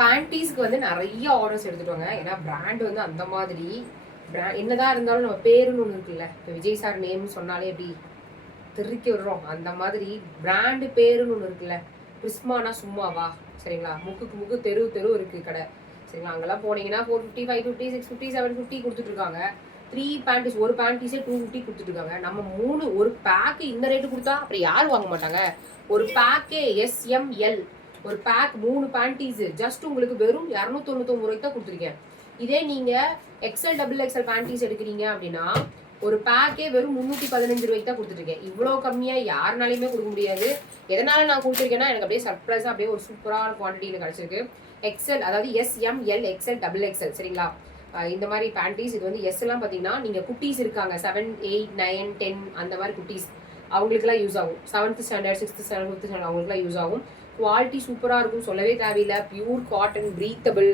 பேண்டீஸ்க்கு வந்து நிறைய ஆர்டர்ஸ் எடுத்துட்டு ஏன்னா பிராண்ட் வந்து அந்த மாதிரி என்னதான் இருந்தாலும் நம்ம பேருன்னு ஒன்று இருக்குல்ல. இப்போ விஜய் சார் நேம் சொன்னாலே எப்படி திருக்கி விடுறோம், அந்த மாதிரி பிராண்டு பேருன்னு ஒன்று இருக்குல்ல. பிரிஸ்மானா சும்மாவா? சரிங்களா, முக்குக்கு முக்கு தெரு தெரு இருக்கு கடை. சரிங்களா, அங்கெல்லாம் போனீங்கன்னா 450, 550, 650, 750 கொடுத்துட்டு இருக்காங்க. 3 பேண்டீஸ், ஒரு பேண்டீஸே 250 கொடுத்துட்டு இருக்காங்க. நம்ம 3 ஒரு பேக்கு இந்த ரேட்டு கொடுத்தா அப்புறம் யாரும் வாங்க மாட்டாங்க. ஒரு பேக்கே SML ஒரு பேக் 3 பேண்டீஸ் ஜஸ்ட் உங்களுக்கு வெறும் 299 ரூபாய்க்கு தான் கொடுத்துருக்கேன். இதே நீங்க XL XXL பேண்டீஸ் எடுக்கிறீங்க அப்படின்னா ஒரு பேக்கே வெறும் 315 ரூபாய்க்கு தான் கொடுத்துருக்கேன். இவ்வளோ கம்மியா யாருனாலையுமே கொடுக்க முடியாது. எதனால நான் கொடுத்துருக்கேன்னா எனக்கு அப்படியே சர்ப்ரைஸா அப்படியே ஒரு சூப்பரான குவான்டிட்டியில் கிடைச்சிருக்கு. எக்ஸல், அதாவது SML XL XXL. சரிங்களா, இந்த மாதிரி பேண்டீஸ். இது வந்து எல்லாம் பார்த்தீங்கன்னா நீங்கள் குட்டீஸ் இருக்காங்க 7, 8, 9, 10 அந்த மாதிரி குட்டீஸ், அவங்களுக்குலாம் யூஸ் ஆகும். 7th standard, 6th standard, 5th standard அவங்களுக்குலாம் யூஸ் ஆகும். குவாலிட்டி சூப்பராக இருக்கும், சொல்லவே தேவையில்லை. Pure cotton, breathable.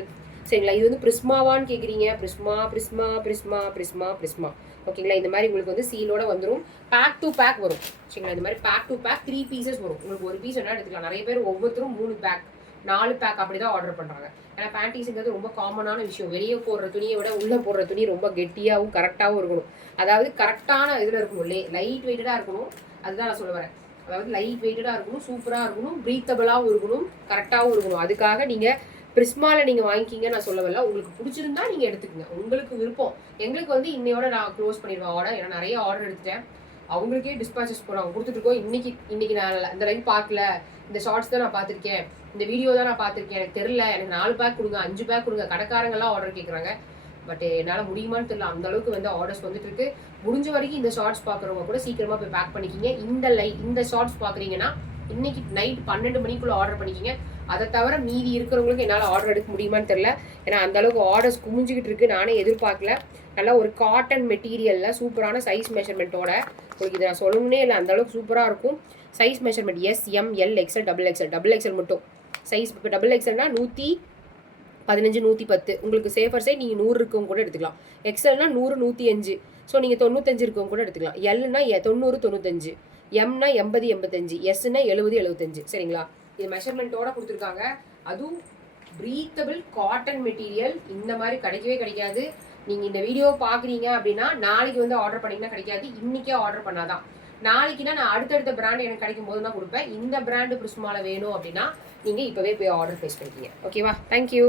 சரிங்களா, இது வந்து பிரிஸ்மாவான்னு கேட்குறீங்க. Prisma Prisma Prisma Prisma Prisma ஓகேங்களா. இந்த மாதிரி உங்களுக்கு வந்து சீலோட வந்துடும். பேக் டு பேக் வரும். சரிங்களா, இந்த மாதிரி பேக் டு பேக் 3 பீசஸ் வரும். உங்களுக்கு ஒரு பீஸ் என்ன எடுத்துக்கலாம். நிறைய பேர் ஒவ்வொருத்தரும் 3 பேக் 4 பேக் அப்படி தான் ஆர்டர் பண்ணுறாங்க. ஏன்னா பேண்டீஸுங்கிறது ரொம்ப காமனான விஷயம். வெளியே போடுற துணியை விட உள்ளே போடுற துணி ரொம்ப கெட்டியாகவும் கரெக்டாகவும் இருக்கணும். அதாவது கரெக்டான இதில் இருக்கணும், லைட் வெயிட்டடாக இருக்கணும். அதுதான் நான் சொல்ல வரேன். அதாவது லைட் வெயிட்டடாக இருக்கணும், சூப்பராக இருக்கணும், ப்ரீத்தபிளாகவும் இருக்கணும், கரெக்டாகவும் இருக்கணும். அதுக்காக நீங்கள் பிரிஸ்மாவில் நீங்கள் வாங்கிக்கிங்க நான் சொல்லவில்லை. உங்களுக்கு பிடிச்சிருந்தா நீங்கள் எடுத்துக்கோங்க, உங்களுக்கு விருப்பம். எங்களுக்கு வந்து இன்னையோட நான் க்ளோஸ் பண்ணிடுவேன் ஆர்டர். ஏன்னா நிறைய ஆர்டர் எடுத்துட்டேன். அவங்களுக்கே டிஸ்பேச்சஸ் போகிறாங்க கொடுத்துட்ருக்கோம். இன்னைக்கு நான் இந்த லைவ் பார்க்கல, இந்த ஷார்ட்ஸ் தான் நான் பார்த்துருக்கேன், இந்த வீடியோ தான் நான் பார்த்துருக்கேன், எனக்கு தெரில, எனக்கு 4 பேக் கொடுங்க, 5 பேக் கொடுங்க, கடைக்காரங்கெல்லாம் ஆர்டர் கேட்குறாங்க. பட் என்னால் முடியுமான்னு தெரியல. அந்த அளவுக்கு வந்து ஆர்டர்ஸ் வந்துட்டு இருக்கு. முடிஞ்ச வரைக்கும் இந்த ஷார்ட்ஸ் பார்க்குறவங்க கூட சீக்கிரமாக போய் பேக் பண்ணிக்கிங்க. இந்த ஷார்ட்ஸ் பார்க்குறீங்கன்னா இன்னைக்கு நைட் 12 மணிக்குள்ளே ஆர்டர் பண்ணிக்கிங்க. அதை தவிர மீதி இருக்கிறவங்களுக்கு என்னால் ஆர்டர் எடுக்க முடியுமான்னு தெரில. ஏன்னா அந்தளவுக்கு ஆர்டர்ஸ் குமிஞ்சிக்கிட்டு இருக்குது. நானே எதிர்பார்க்கல. நல்லா ஒரு காட்டன் மெட்டீரியலில் சூப்பரான சைஸ் மெஷர்மெண்ட்டோட உங்களுக்கு இதை நான் சொல்லணுன்னே இல்லை, அந்தளவுக்கு சூப்பராக இருக்கும். Size measurement SML XL XXL மட்டும் சைஸ். இப்போ XXLனா 115, 110. உங்களுக்கு சேஃபர் சைட் நீங்கள் 100 இருக்கவங்க கூட எடுத்துக்கலாம். XLனா 100, 105. ஸோ நீங்கள் 95 இருக்கவங்க கூட எடுத்துக்கலாம். Lனா 90, 95. Mனா 80, 85. Sனா 70, 75. சரிங்களா, இது மெஷர்மெண்ட்டோட கொடுத்துருக்காங்க. அதுவும் ப்ரீத்தபிள் காட்டன் மெட்டீரியல். இந்த மாதிரி கிடைக்கவே கிடைக்காது. நீங்கள் இந்த வீடியோ பார்க்குறீங்க அப்படின்னா நாளைக்கு வந்து ஆர்டர் பண்ணிங்கன்னா கிடைக்காது. இன்றைக்கே ஆர்டர் பண்ணாதான். நாளைக்குன்னா நான் அடுத்தடுத்த பிராண்ட் எனக்கு கிடைக்கும் போது தான் கொடுப்பேன். இந்த பிராண்டு பிரிஸ்மாவில் வேணும் அப்படின்னா நீங்கள் இப்போவே போய் ஆர்டர் ப்ளேஸ் பண்ணிக்கிங்க. ஓகேவா, தேங்க்யூ.